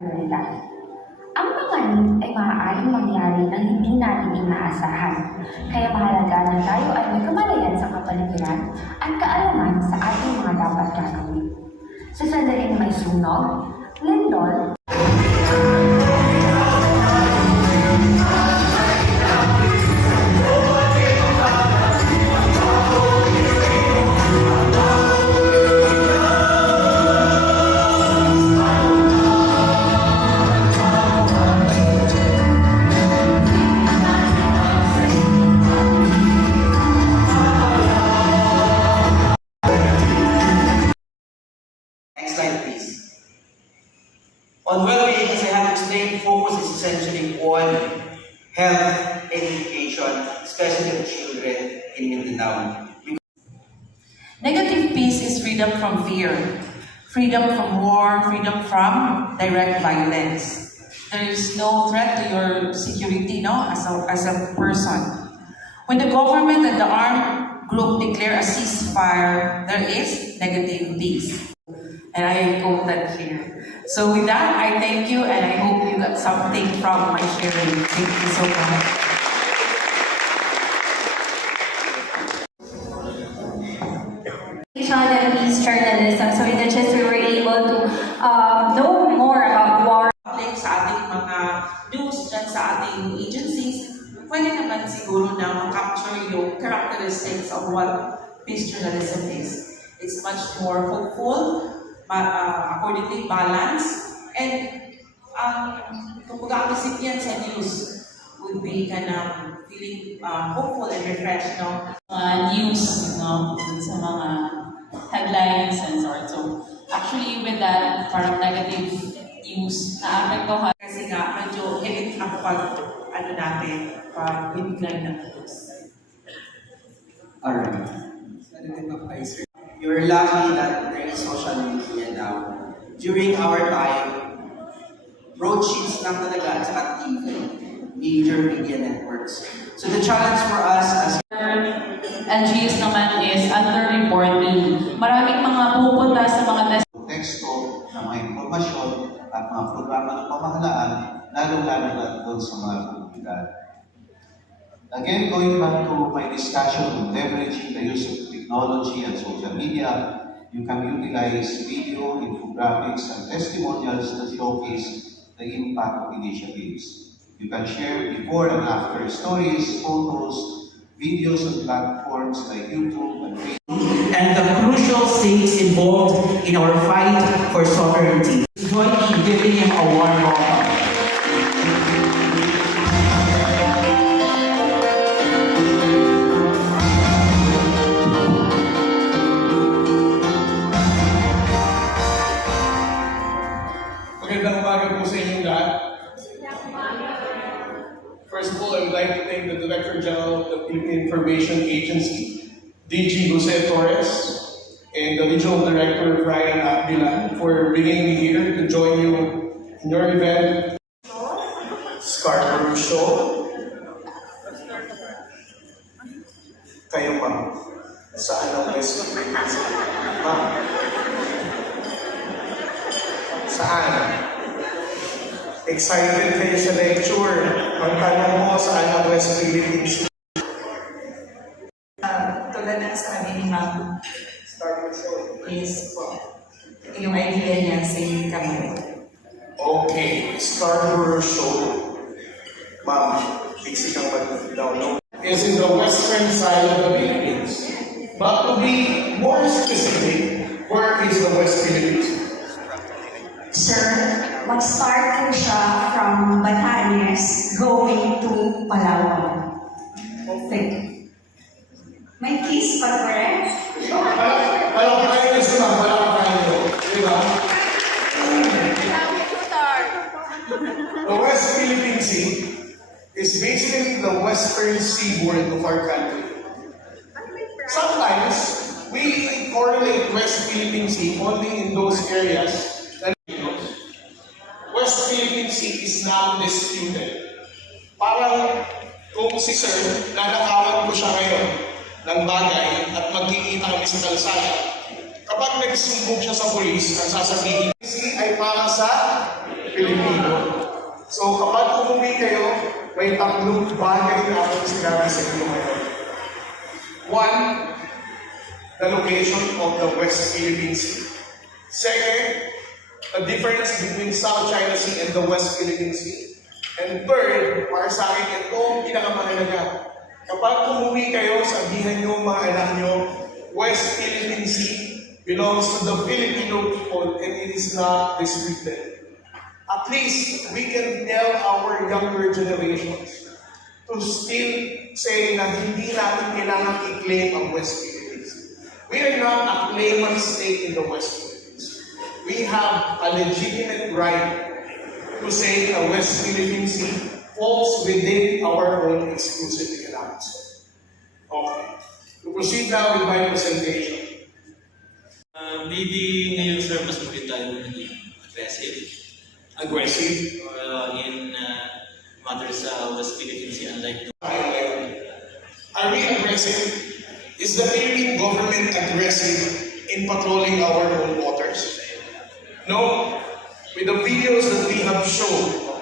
nila. Ang mga need ay maaaring mangyari nang hindi natin inaasahan, kaya mahalaga na tayo ay may kamalayan sa kapaligiran at kaalaman sa ating mga dapat gagawin. Sa sandaling may sunog, lindol, Next slide, please. On well-being, as I have explained, focus is essentially on health and education, especially of children in Mindanao. Negative peace is freedom from fear, freedom from war, freedom from direct violence. There is no threat to your security, as a person. When the government and the armed group declare a ceasefire, there is negative peace. And I quote that here. So with that, I thank you and I hope you got something from my sharing. Thank you so much. And peace journalism. So in the gist, we were able to know more about war. Sa ating mga news dyan sa ating agencies, pwede naman siguro na ma-capture yung characteristics of what peace journalism is. It's much more hopeful, accordingly balanced, and kumbaga ang recipient sa news would be kind of feeling hopeful and refreshed, news, sa mga headlines and sort. So, actually, with that, parang negative news na-apektuhan. Kasi nga, medyo edit ang pag-ibigay ng news. Alright. You're lucky that there is social media now. During our time, broadsheets lang talaga at saka TV, major media networks. So the challenge for us as LGUs naman is underreporting. Maraming mga pupunta sa mga teksto ng mga impormasyon at mga programa ng pamahalaan, lalo-lalo na doon sa mga komunidad. Again, going back to my discussion on leveraging the use of technology and social media, you can utilize video, infographics, and testimonials to showcase the impact of initiatives. You can share before and after stories, photos, videos on platforms like YouTube and Facebook. and the crucial stakes involved in our fight for sovereignty. Join me in giving him a warm welcome. Magandang umaga po sa inyong lahat. First of all, I would like to thank the Director General of the Philippine Information Agency, DG Jose Torres, and the Regional Director Brian Abdilan for bringing me here to join you in your event, Scarborough Show. Kayo, ma'am, saan ang best place? Ma'am, saan? Excited kayo sa lecture. Ang tanong mo, saan ang West Philippines? Tulad ng sabi ni Ma'am, Scarborough Show. is po, yung idea niya sa kamay. Okay, Scarborough Show. Ma'am, diksi kang mag-download. Is in the western side of the Philippines. But to be more specific, where is the West Philippines? Sir, mag-start ko siya from Batanes going to Palawan. Okay. May kiss pa, correct? Alam kayo nyo sila, alam kayo nyo. Diba? The West Philippine Sea is basically the western seaboard of our country. Sometimes, we correlate West Philippine Sea only in those areas that West Philippine Sea is not disputed. Parang kung si Sir, nanakawan ko siya ngayon ng bagay at magkikita kami sa kalsada. Kapag nagsumbong siya sa pulis, ang sasabihin ay para sa Pilipino. So kapag umuwi kayo, may tatlong bagay na akong sinabi sa inyo ngayon. One, the location of the West Philippine Sea. Second, the difference between South China Sea and the West Philippine Sea. And third, para sa akin, ito ang pinakamahalaga. Kapag umuwi kayo, sabihan nyo mga anak nyo, West Philippine Sea belongs to the Filipino people and it is not disputed. At least we can tell our younger generations to still say na hindi natin kailangan i-claim ang West Philippines. We are not a claimant state in the West Philippines. We have a legitimate right to say the West Philippine Sea falls within our own exclusive economic zone. Okay. To proceed now with my presentation. Maybe ngayon, sir, mas maganda tayo naging aggressive. Aggressive? In matters sa West Philippine Sea, unlike Are we aggressive? Is the Philippine government aggressive in patrolling our own waters? No. With the videos that we have shown,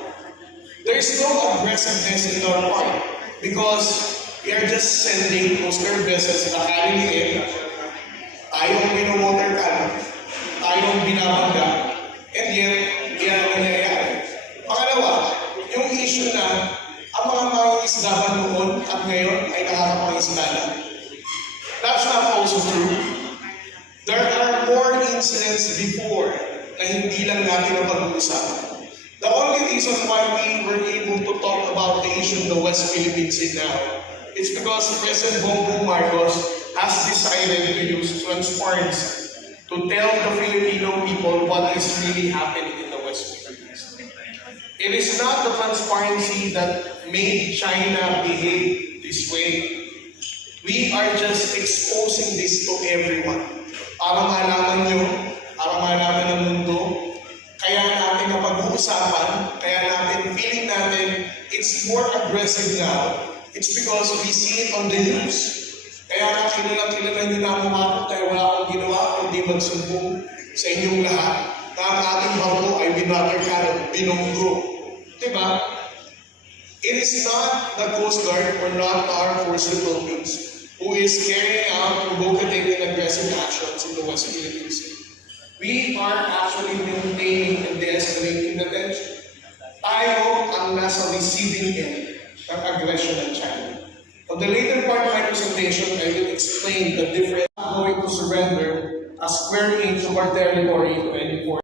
there is no aggressiveness in our part because we are just sending Coast Guard vessels na kaliliit, tayong binowater can, tayong binabangga, and yet, yan ang nangyayari. Pangalawa, yung issue na ang mga mangingisdahan noon at ngayon ay nakakapangisda na. That's not also true. There are more incidents before na hindi lang natin ang pag-uusapan. The only reason why we were able to talk about the issue in the West Philippine Sea now is because President Bongbong Marcos has decided to use transparency to tell the Filipino people what is really happening in the West Philippine Sea. It is not the transparency that made China behave this way. We are just exposing this to everyone. Para malaman nyo, para malaman ng mundo, kaya natin na pag-uusapan, kaya natin, feeling natin, it's more aggressive now. It's because we see it on the news. Kaya nga kilala nyo na mga ako, kaya wala akong ginawa, kundi magsumbong sa inyong lahat na ang ating bangko ay binonggo. Diba? It is not the Coast Guard or not our Force of the Philippines who is carrying out provocative and aggressive actions in the West Philippine Sea. We are actually maintaining and de-escalating the tension. Tayo ang nasa receiving end ng aggression ng China. On the later part of my presentation, I will explain the difference. I'm going to surrender a square inch of our territory to any force.